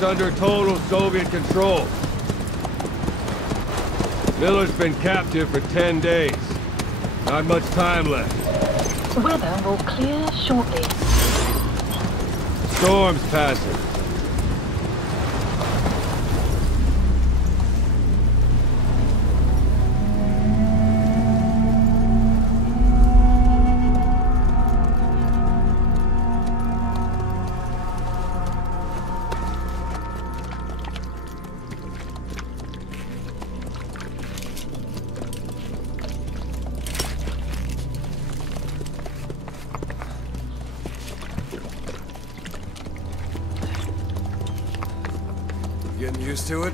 is under total Soviet control. Miller's been captive for 10 days. Not much time left. Weather will clear shortly. Storm's passing. Getting used to it?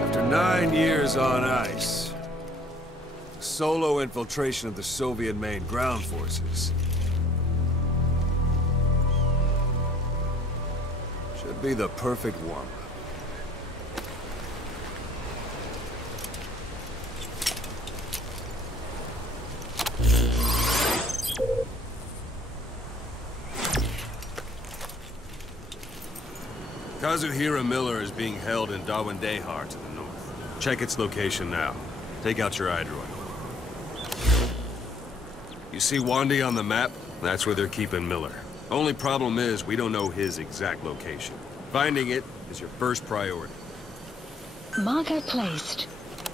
After 9 years on ice, solo infiltration of the Soviet main ground forces. Should be the perfect warm-up. Kazuhira Miller is being held in Dawandehar to the north. Check its location now. Take out your iDroid. You see Wandy on the map? That's where they're keeping Miller. Only problem is, we don't know his exact location. Finding it is your first priority. Marker placed.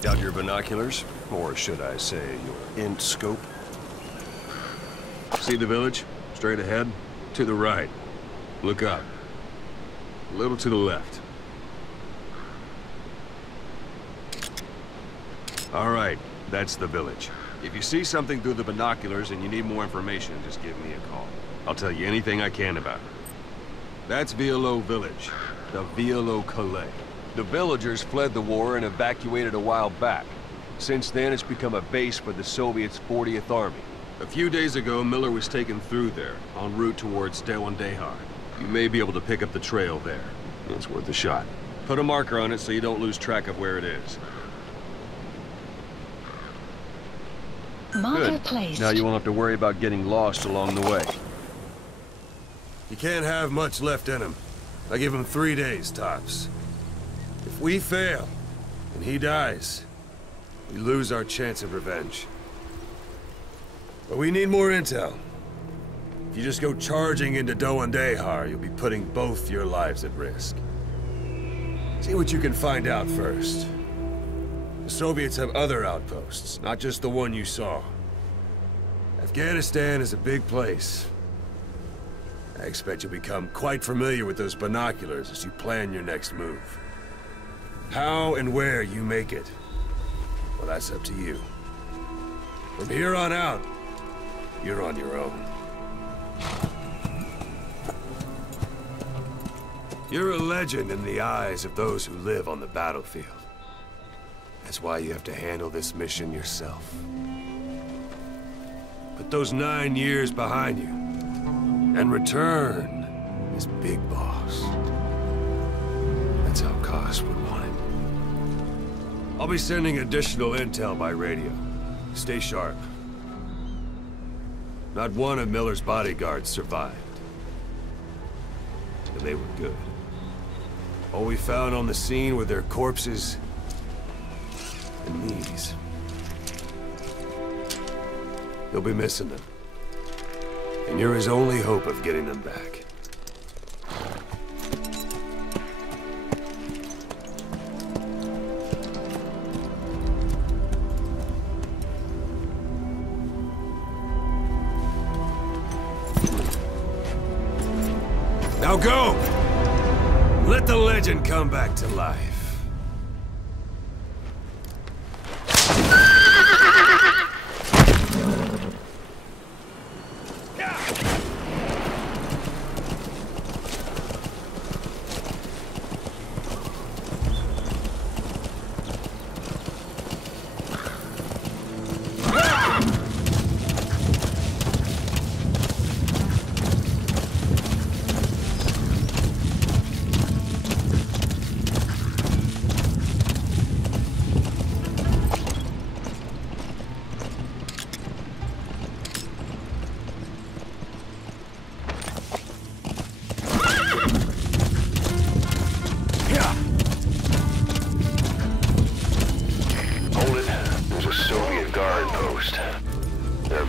Out your binoculars? Or should I say, your int scope? See the village? Straight ahead? To the right. Look up. A little to the left. All right, that's the village. If you see something through the binoculars and you need more information, just give me a call. I'll tell you anything I can about it. That's Violo Village, the Violo Calais. The villagers fled the war and evacuated a while back. Since then, it's become a base for the Soviets' 40th Army. A few days ago, Miller was taken through there, en route towards Dawandehar. You may be able to pick up the trail there. It's worth a shot. Put a marker on it so you don't lose track of where it is. Marker Good. placed. Now you won't have to worry about getting lost along the way. He can't have much left in him. I give him 3 days, tops. If we fail, and he dies, we lose our chance of revenge. But we need more intel. If you just go charging into Dawandehar, you'll be putting both your lives at risk. See what you can find out first. The Soviets have other outposts, not just the one you saw. Afghanistan is a big place. I expect you'll become quite familiar with those binoculars as you plan your next move. How and where you make it, well, that's up to you. From here on out, you're on your own. You're a legend in the eyes of those who live on the battlefield. That's why you have to handle this mission yourself. Put those 9 years behind you, and return as Big Boss. That's how Koss would want it. I'll be sending additional intel by radio. Stay sharp. Not one of Miller's bodyguards survived. And they were good. All we found on the scene were their corpses and knees. You'll be missing them. And you're his only hope of getting them back. Now go! Let the legend come back to life.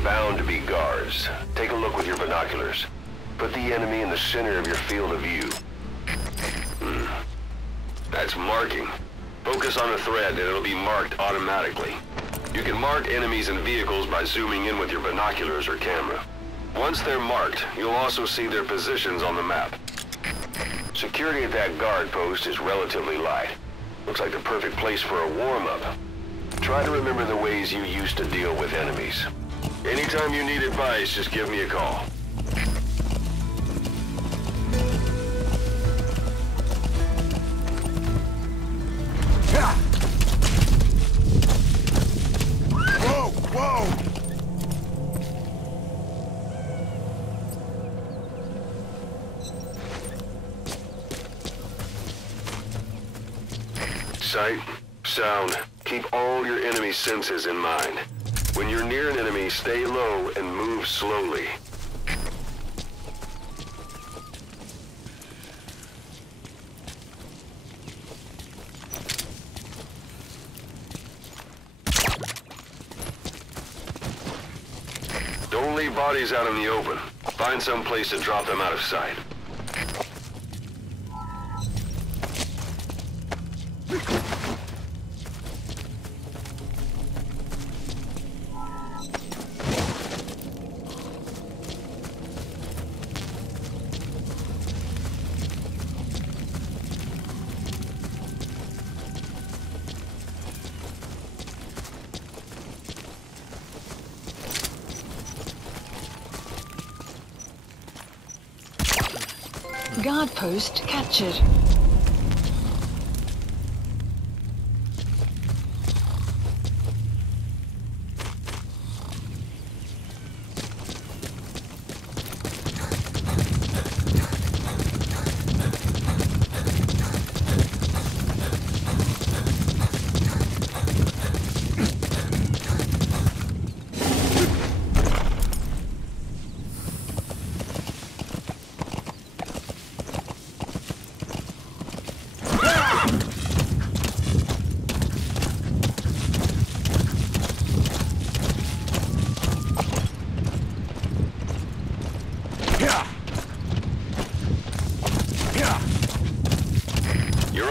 bound to be guards. Take a look with your binoculars. Put the enemy in the center of your field of view. That's marking. Focus on a thread and it'll be marked automatically. You can mark enemies and vehicles by zooming in with your binoculars or camera. Once they're marked, you'll also see their positions on the map. Security at that guard post is relatively light. Looks like the perfect place for a warm-up. Try to remember the ways you used to deal with enemies. Anytime you need advice, just give me a call. Whoa! Whoa! Sight, sound, keep all your enemy senses in mind. When you're near an enemy, stay low and move slowly. Don't leave bodies out in the open. Find some place to drop them out of sight. Guard post captured.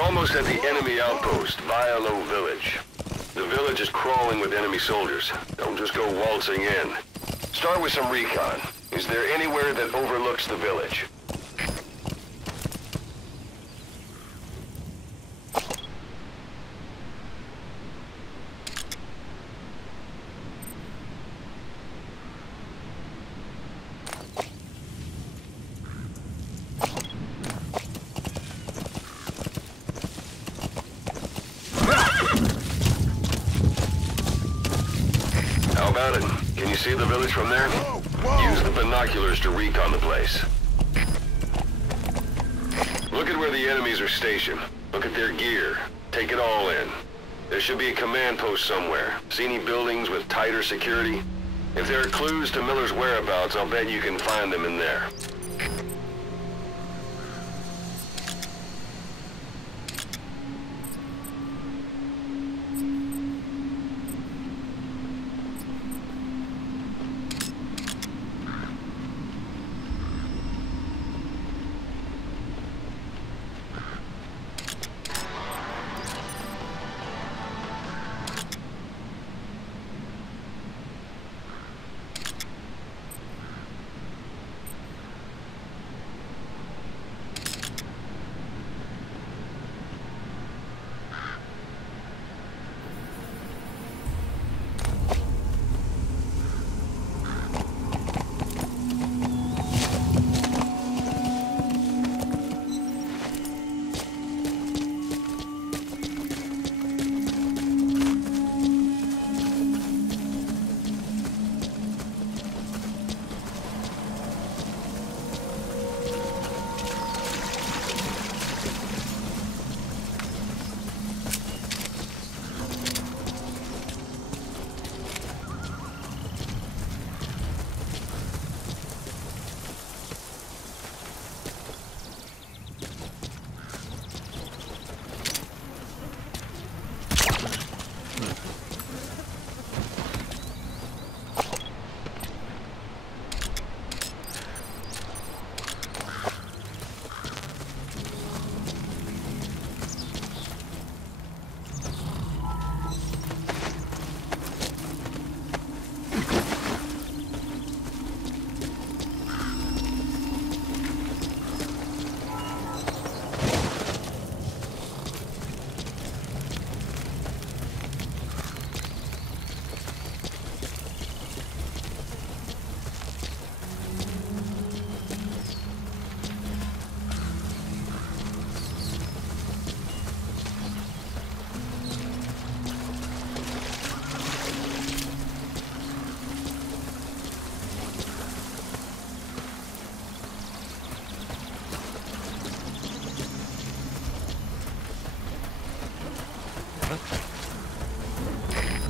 Almost at the enemy outpost, Vialo Village. The village is crawling with enemy soldiers. Don't just go waltzing in. Start with some recon. Is there anywhere that overlooks the village? How about it? Can you see the village from there? Use the binoculars to recon the place. Look at where the enemies are stationed. Look at their gear. Take it all in. There should be a command post somewhere. See any buildings with tighter security? If there are clues to Miller's whereabouts, I'll bet you can find them in there.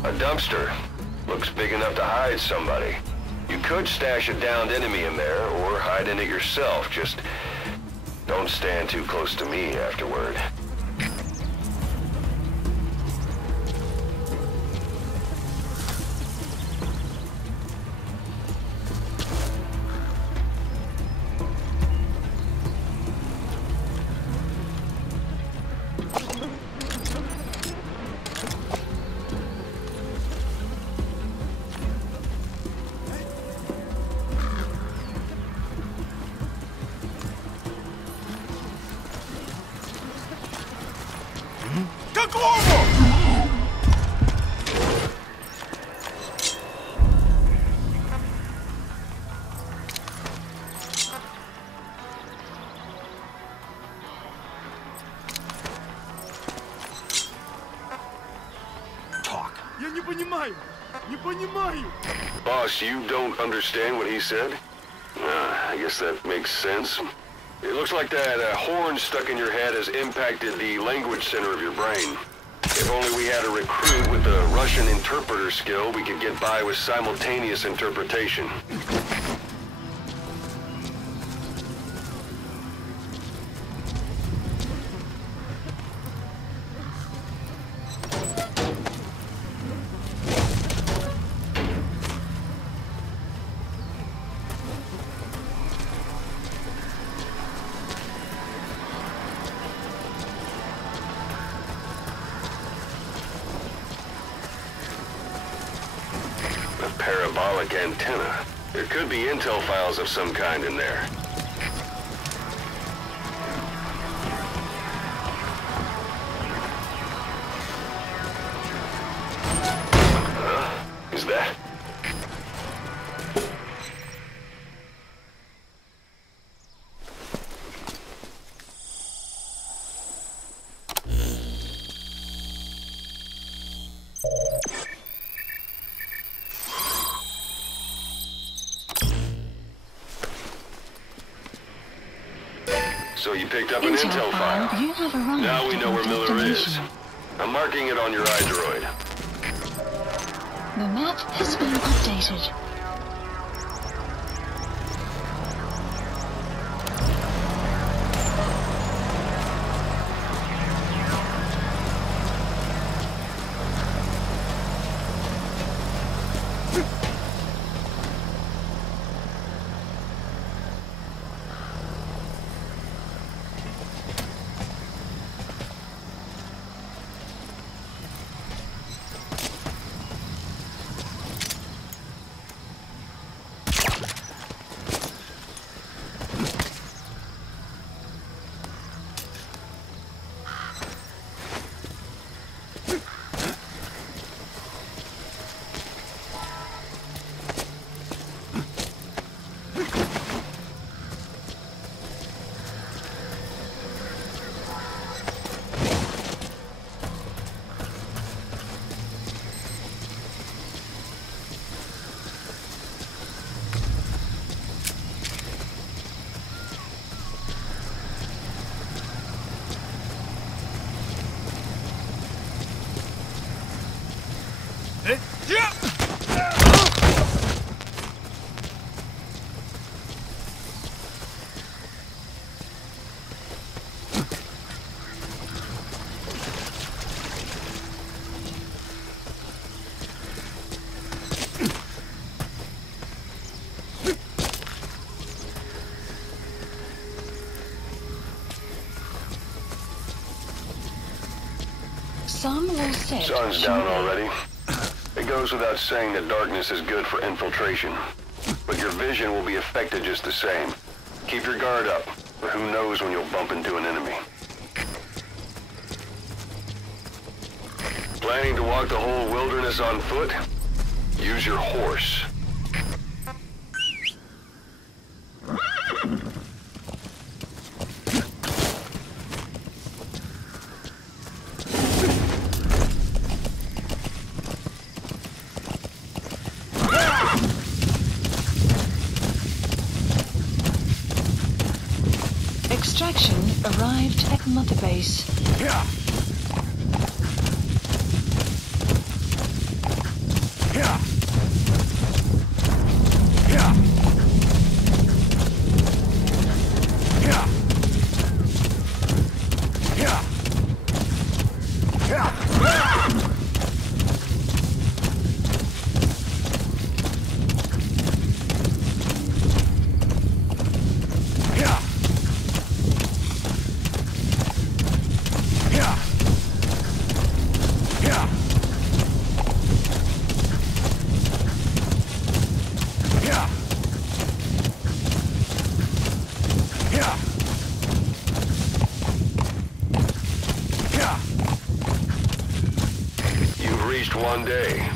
A dumpster. Looks big enough to hide somebody. You could stash a downed enemy in there, or hide in it yourself. Just don't stand too close to me afterward. Boss, you don't understand what he said? I guess that makes sense. It looks like that horn stuck in your head has impacted the language center of your brain. If only we had a recruit with the Russian interpreter skill, we could get by with simultaneous interpretation. Parabolic antenna. There could be intel files of some kind in there. Is that? So you picked up an intel file. You have arrived. Now we know where Miller is. I'm marking it on your iDroid. The map has been updated. Some will say Sun's down already. It goes without saying that darkness is good for infiltration. But your vision will be affected just the same. Keep your guard up, or who knows when you'll bump into an enemy. Planning to walk the whole wilderness on foot? Use your horse. Extraction arrived at Mother Base. Just one day.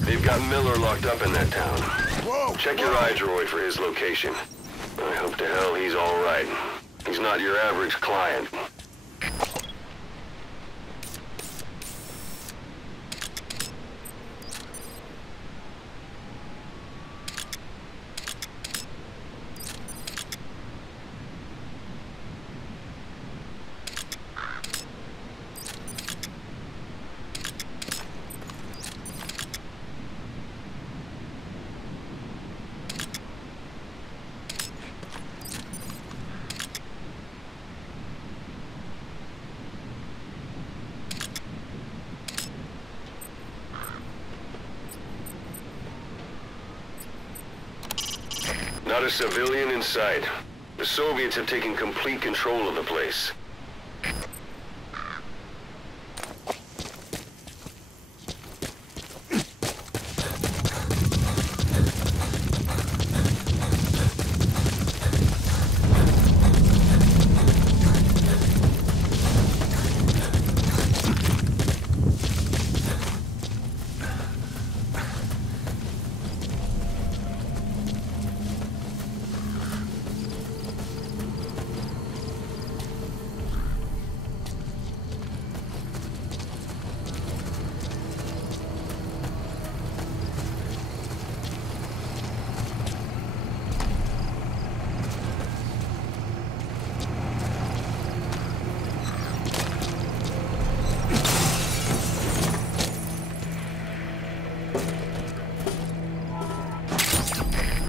They've got Miller locked up in that town. Whoa! Check your iDroid for his location. I hope to hell he's all right. He's not your average client. Not a civilian in sight. The Soviets have taken complete control of the place.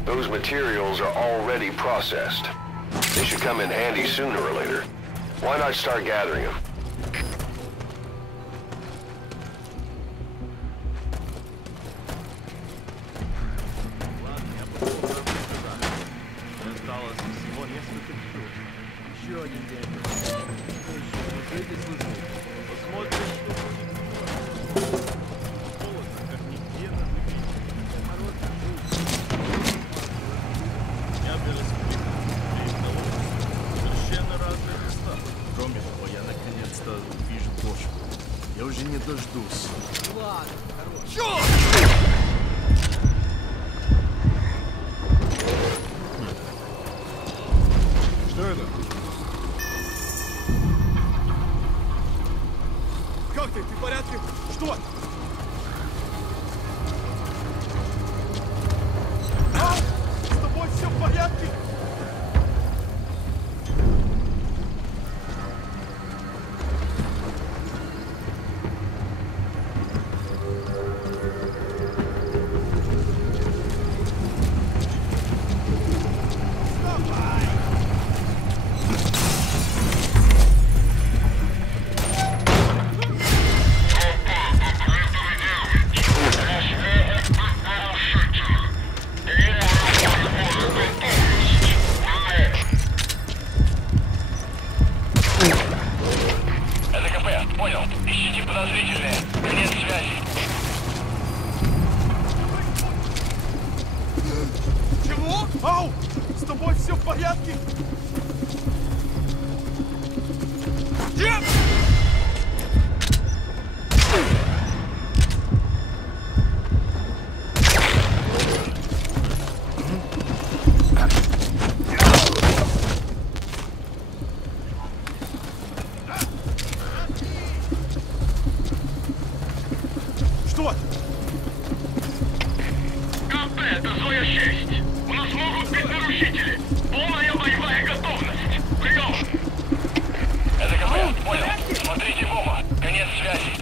Those materials are already processed. They should come in handy sooner or later. Why not start gathering them? Я уже не дождусь. Ладно, хорош. Черт! Что это? Как ты? Ты в порядке? Что? А? С тобой все в порядке? Ау! С тобой все в порядке? Нет! Что? КП, это Зоя-6. У нас могут быть нарушители. Полная боевая готовность. Прием! Это КП, понял. Смотрите в оба. Конец связи.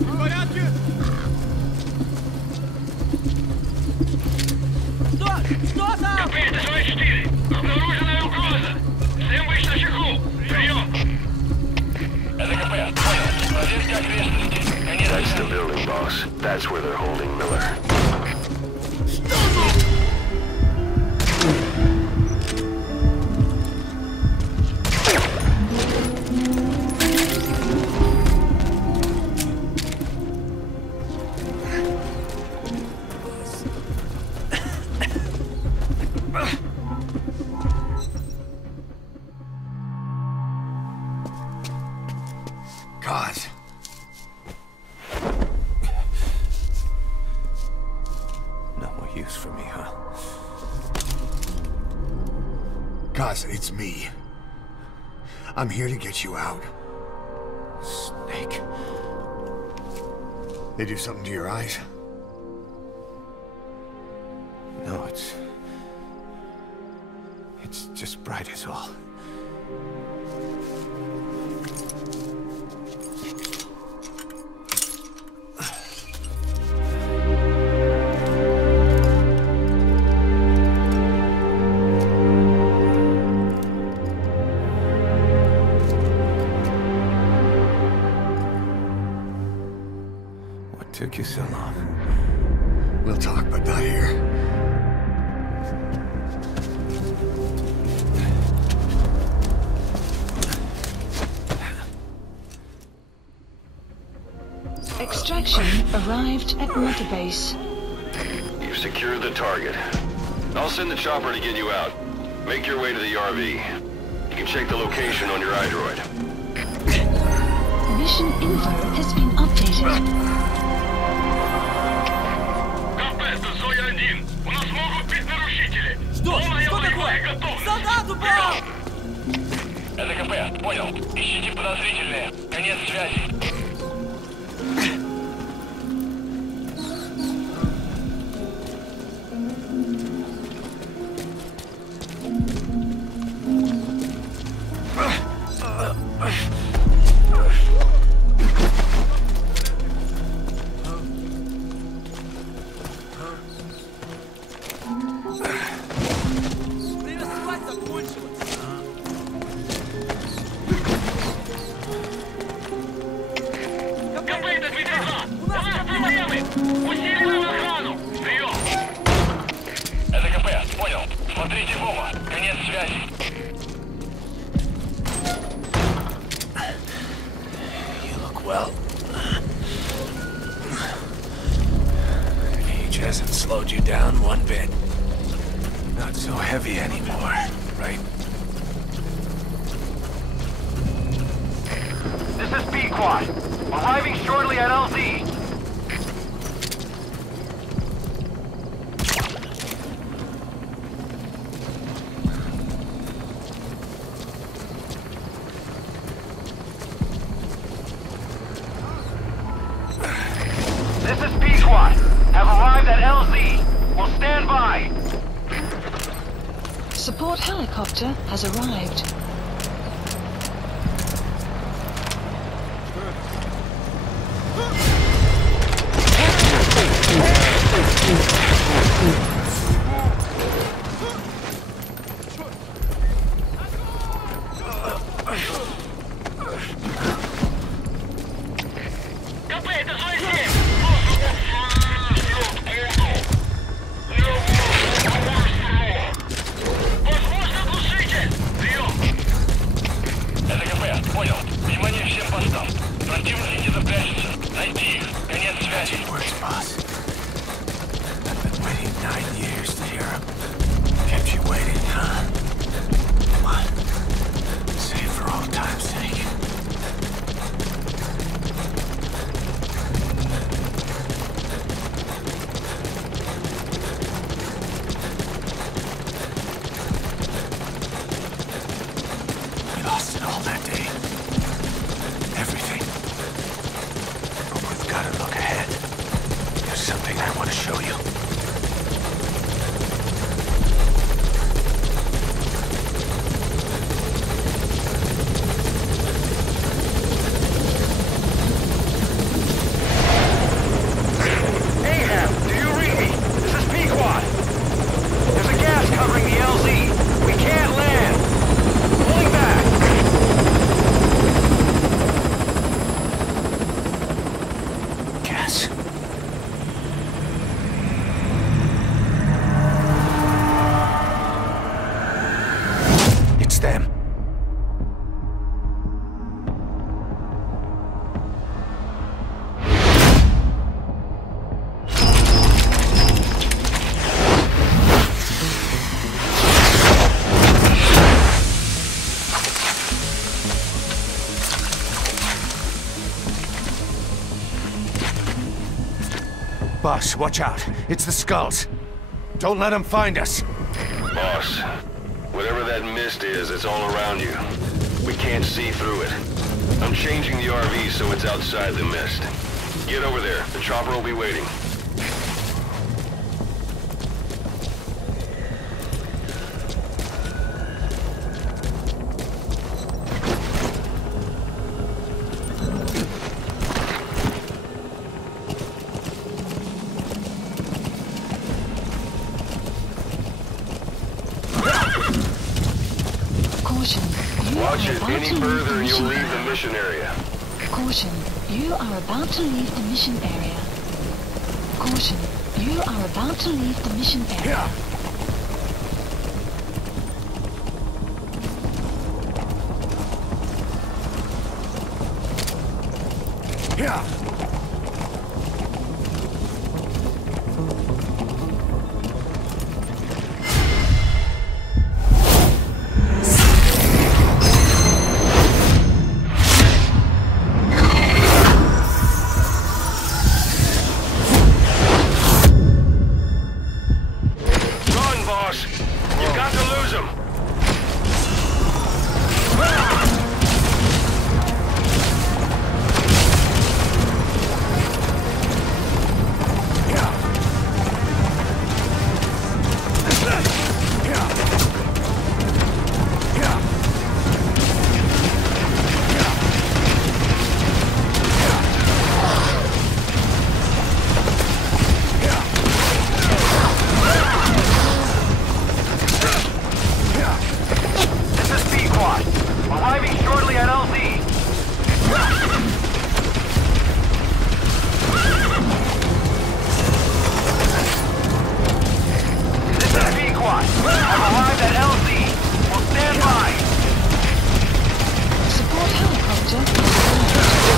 В порядке? Что там? КП, это Зоя-4. Обнаруженная угроза. Всем быть на чеку. Прием! Это КП, понял. Проверьте окрестности. Конец That's the связи. building, boss. That's where they're holding Miller. Boss, it's me. I'm here to get you out. Snake. They do something to your eyes? No, it's just bright is all. What took you so long? We'll talk, but not here. Extraction arrived at Motorbase. You've secured the target. I'll send the chopper to get you out. Make your way to the RV. You can check the location on your iDroid. Mission info has been updated. КП, Зоя-1. У нас могут быть нарушители. Что? Что такое? Солдат упал! Это КП, понял. Ищите подозрительные. Конец связи. Время спать закончилось. КП, это 2-2. У нас проблемы. Усиливаем охрану. Прием. Это КП, понял. Смотрите в оба. Конец связи. You look well. Age hasn't slowed you down one bit. Not so heavy anymore, right? This is B-Quad. Arriving shortly at LZ. This is B-Quad. Have arrived at LZ. Will stand by. Support helicopter has arrived. КП, это Зоя-7. Возможно, глушитель. Прием. Это КП, понял. Внимание всем постам. Противник где-то прячется. Найди их. Конец связи. Works, boss. I've been waiting 9 years to hear him. Kept you waiting, huh? Come on. Say it for old time's sake. We lost it all that day. Everything. But we've got to look ahead. There's something I want to show you. Ahab, do you read me? This is Pequod. There's a gas covering the LZ. We can't land. Pulling back. Gas. It's them. Boss, watch out. It's the skulls. Don't let them find us. Boss, Whatever that mist is, it's all around you. We can't see through it. I'm changing the RV so it's outside the mist. Get over there. The chopper will be waiting. Caution. Watch it any further and you'll leave the mission area. Caution. You are about to leave the mission area. Caution. You are about to leave the mission area. Yeah. Run, boss! You've got to lose him! This is P-Quad. Arriving shortly at LZ. This is P-Quad. I've arrived at LZ. We'll stand by. Support helicopter has arrived.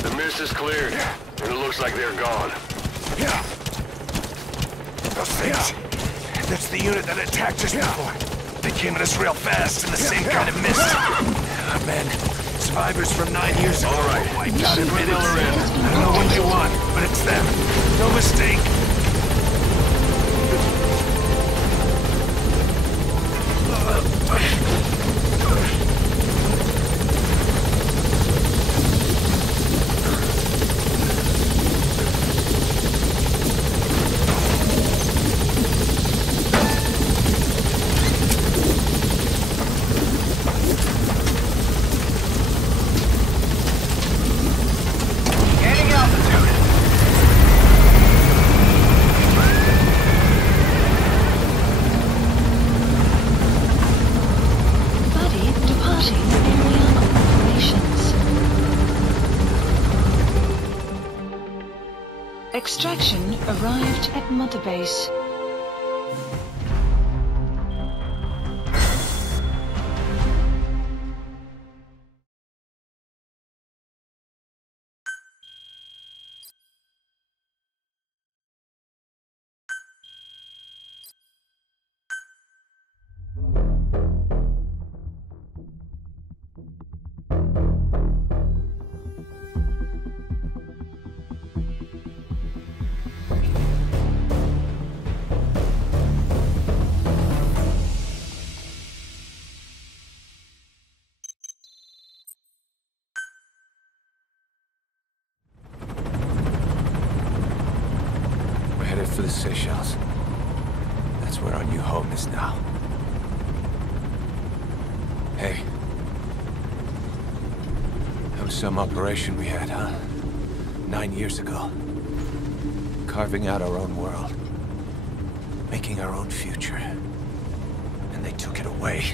The mist is cleared, and it looks like they're gone. Those things. That's the unit that attacked us before. They came at us real fast in the same kind of mist. Oh, man. Survivors from 9 years ago. All right. Wiped out in Still minutes. are in. I don't know what they want, but it's them. No mistake. Gaining altitude. Buddy departing area of operations. Extraction arrived at Mother Base. We're headed for the Seychelles. That's where our new home is now. Hey. That was some operation we had, huh? 9 years ago. Carving out our own world. Making our own future. And they took it away.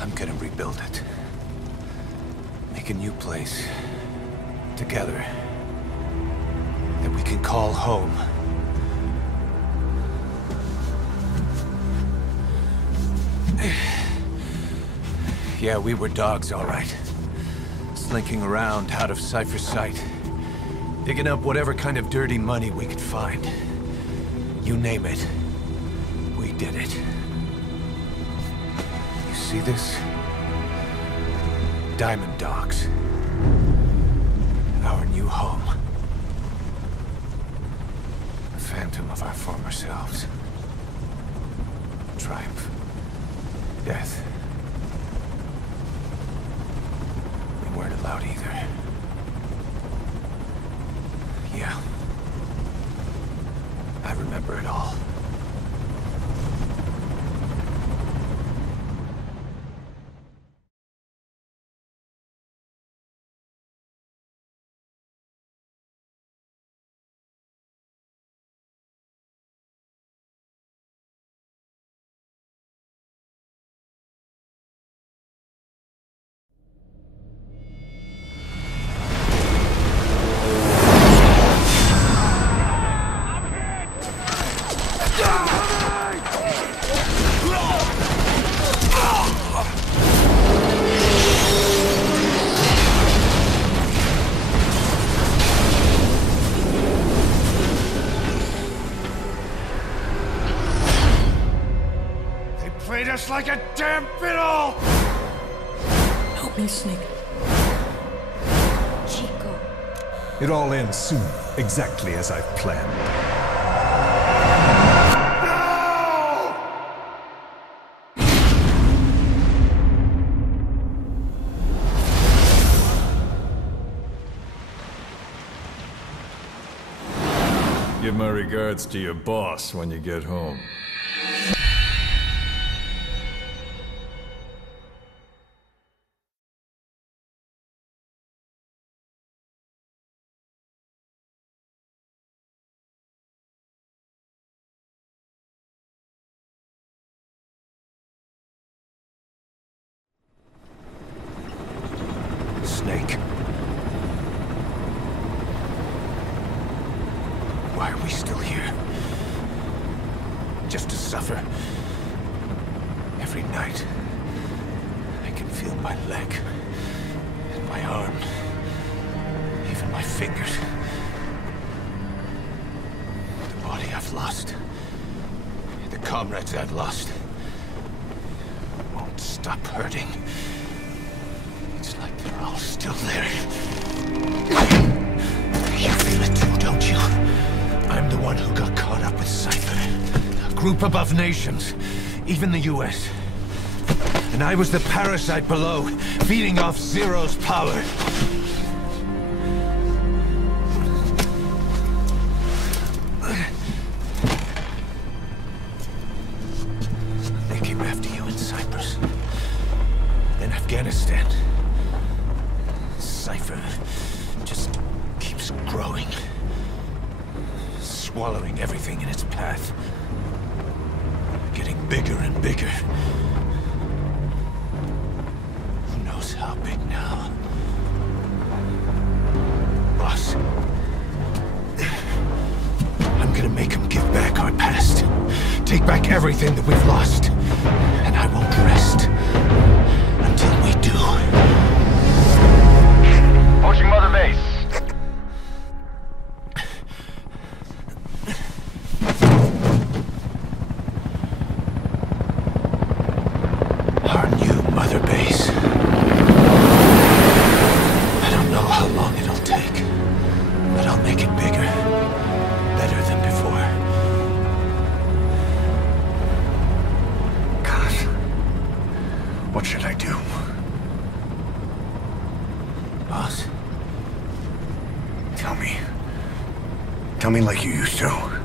I'm gonna rebuild it. Make make a new place. Together. That we can call home. Yeah, we were dogs, all right. Slinking around out of Cypher's sight. Digging up whatever kind of dirty money we could find. You name it. We did it. You see this? Diamond Dogs. Our new home. A phantom of our former selves. Triumph. Death. We weren't allowed either. Yeah. I remember it all. Played us like a damn fiddle! Help me, Snake. Chico. It all ends soon, exactly as I've planned. Give my regards to your boss when you get home. Snake. Why are we still here? Just to suffer. Every night, I can feel my leg, and my arm, even my fingers. The body I've lost, the comrades I've lost, won't stop hurting. It's like they're all still there. You feel it too, don't you? I'm the one who got caught up with Cypher. A group above nations, even the US. And I was the parasite below, feeding off Zero's power. They came after you in Cyprus. Then Afghanistan. Cypher just keeps growing. Swallowing everything in its path. Getting bigger and bigger. Who knows how big now? Boss. I'm gonna make him give back our past. Take back everything that we've lost. And I won't rest until we do. Approaching Mother Base. Our new Mother Base. I don't know how long it'll take, but I'll make it bigger. Better than before. God. What should I do? Boss? Tell me. Tell me like you used to.